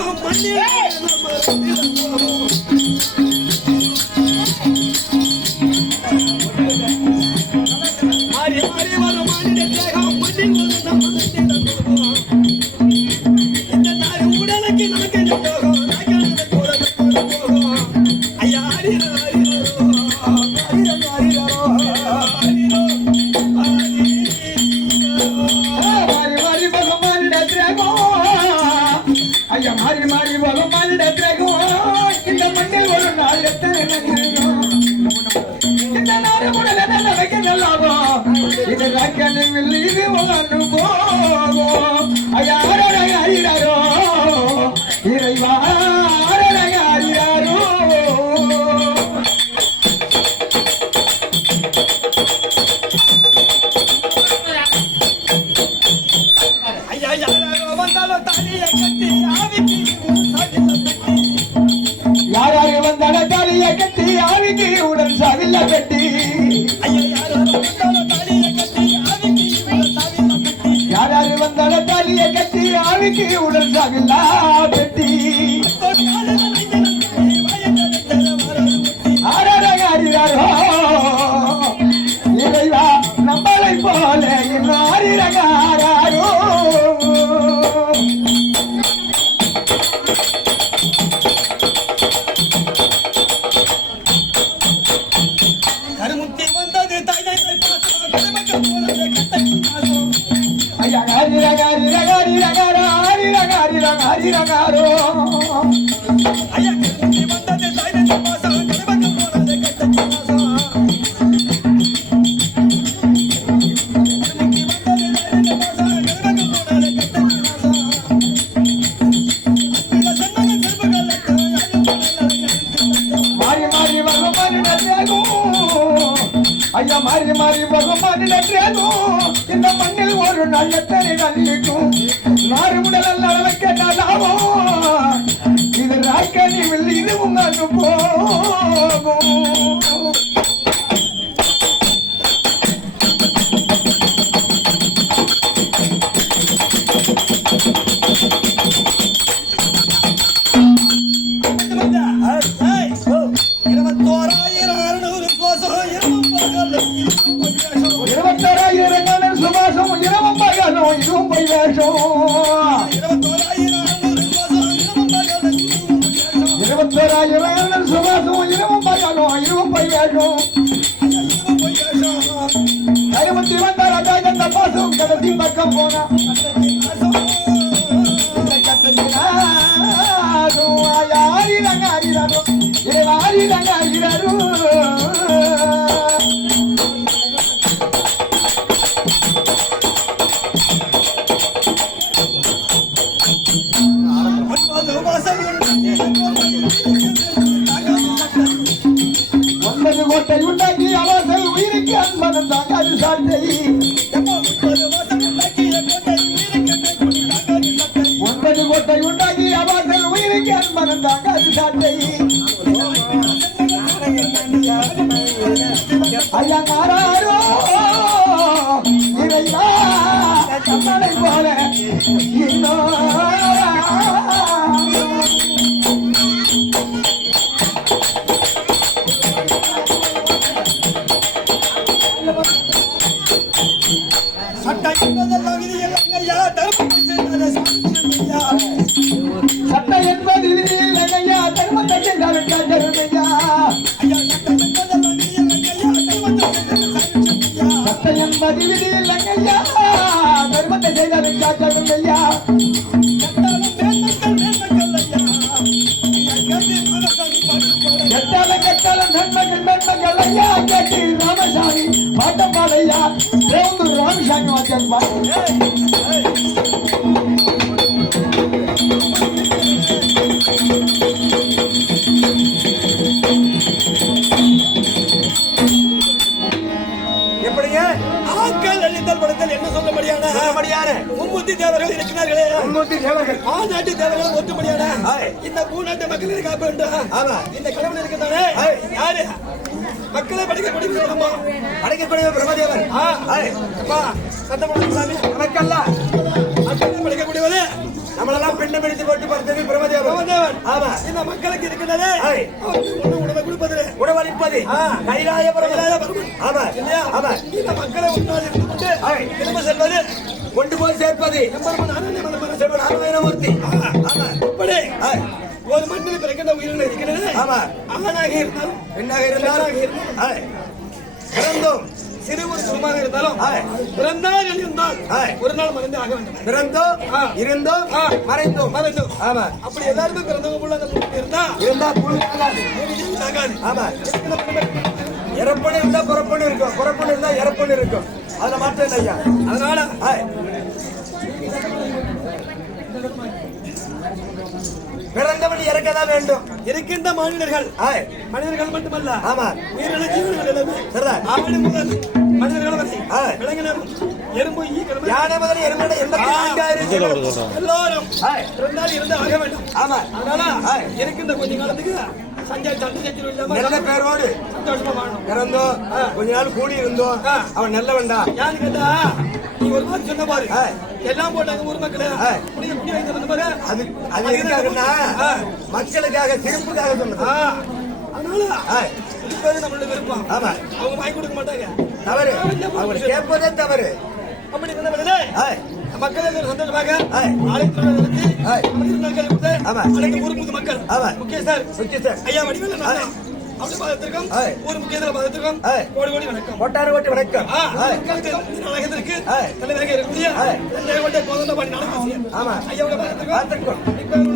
தேகம் இறைவா ஆரோடக வந்தாலும் தாலியை கட்டி ஆவிக்கு சாகில உடன் சாவில்ல கட்டி. ஐயா கட்டி ஆவிக்கு உடன் சாவில்ல கட்டி ஆராரங்க அறிறாரோ இறைவா நம்மளை போல இன்னும் கருமுத்தி வந்தது தாயை பாசம் கருமக்கள் போனது கட்டை பாசம் ஐயா அறிறங்க ஹரிரங்க ஹரிரங்க அறிறங்க அறிறங்க ஐயா ஐயா மாறி மாறி பகவான் நன்றாகும் இந்த மண்ணில் ஒரு நாள் எத்தனை நன்றிக்கும் நாறு முதல் அளவுக்கு நல்லாவும் இது ராக்கனி வெள்ளி இது உங்களுக்கு போகும். இருபத்தாறாயிரம் நாள் சுபாசம் இரவும் பகலும் இதுவும் போய் வேஷம் அறுபத்தி வந்தால் அந்த பாசம் கடைசி பக்கம் போனா. ஒன்பது கோட்டை உண்டாக்கி அவர்கள் உயிருக்கு அன்பதன் அது சாட்டை ஐயா நாராரோ இறைவா போல vengo de ஆட்கள் அழித்தல் படத்தில் என்ன சொல்லும்படியான சொல்லும்படியான மும்மூர்த்தி தேவர்கள் இருக்கிறார்களே. முன்னூத்தி தேவர்கள். மாநாட்டு தேவர்கள் ஒட்டும்படியான இந்த பூநாட்டு மக்களுக்கு காப்ப வேண்டும் இந்த கடவுள் இருக்கிறானே யாரு? மக்களை படிக்கக்கூடிய பிரம்மா அடைக்கக்கூடிய பிரம்மதேவர் ஆ, அப்பா, சத்தம் போடுங்க சாமி. நமக்கல்ல மக்களை படிக்கக்கூடியவரு? நம்மளெல்லாம் பின்னம் பிடித்து போட்டு பார்த்தது பிரமதேவன் பிரம்மதேவன். ஆமா. இந்த மக்களுக்கு உணவு உணவை கொடுப்பது உணவளிப்பது ஆ. கைலாய கைலாய பரமன் பரமன். ஆமா ஆமா இந்த மக்களை ஐய். திரும்ப செல்வது கொண்டு போய் சேர்ப்பது நாராயணமூர்த்தி இப்படி. ஒரு மண்ணில் பிறக்கின்ற உயிரினம் இருக்கிறது ஆமா. ஆணாக இருந்தாலும் பெண்ணாக இருந்தாலும். பிறந்தோம் சிறு ஒரு சுகமாக இருந்தாலும் ஐய். பிறந்தால் இருந்தால். ஒரு நாள் மறந்து ஆக வேண்டும். இருந்தோம் ஆ. மறைந்தோம் மறைந்தோம். ஆமா அப்படி எல்லாருமே பிறந்தவங்க உள்ள இருந்தா இருந்தா ஆமா? இறப்பணி இருந்தா புறப்பணி இருக்கும் புறப்பணி இருந்தா இறப்பணி இருக்கும் அதுல மாற்றம் இல்லை ஐயா அதனால. பிறந்தவன் இறக்கதான் வேண்டும் இருக்கின்ற மாநிலர்கள் ஆய். மனிதர்கள் மட்டுமல்ல ஆமா உயிரின ஜீவன்கள் எல்லாமே சரிதான். எறும்பு யானை முதல் எருமையோட எண்பத்தி ஜீவன். எல்லாரும் இருந்து ஆக வேண்டும் ஆமா அதனால கொஞ்ச காலத்துக்கு நல்ல பேரோடு பிறந்தோம் கொஞ்ச நாள் கூடி இருந்தோம். அவன் நல்லவன்டா யாரு கேட்டா நீ ஒரு மாதிரி சொன்ன பாரு. எல்லாம் போட்டாங்க ஊர் மக்கள் அது அது எதுக்காகன்னா. மக்களுக்காக திருப்புக்காக சொன்னது. அதனால நம்மளோட விருப்பம். ஆமா. அவங்க வாங்கி கொடுக்க மாட்டாங்க. தவறு. அவங்க கேட்பதே தவறு. அப்படி இருந்தவர்களே ஆய். மக்கள் சந்தோஷமாக. அனைத்து ஊர் முது மக்கள். முக்கிய சார். சுத்தி சார். ஐயா வடிவேலன் அண்ணா. அப்படி ஆய். ஊர் முக்கியத்தில் ஆய். கோடி கோடி வணக்கம். கொட்டார ஓட்டி வணக்கம். ஆய். தலைவராக இருக்கக்கூடிய கோட்டை நாடகம் ஆமா. பார்த்துக்கோ இப்ப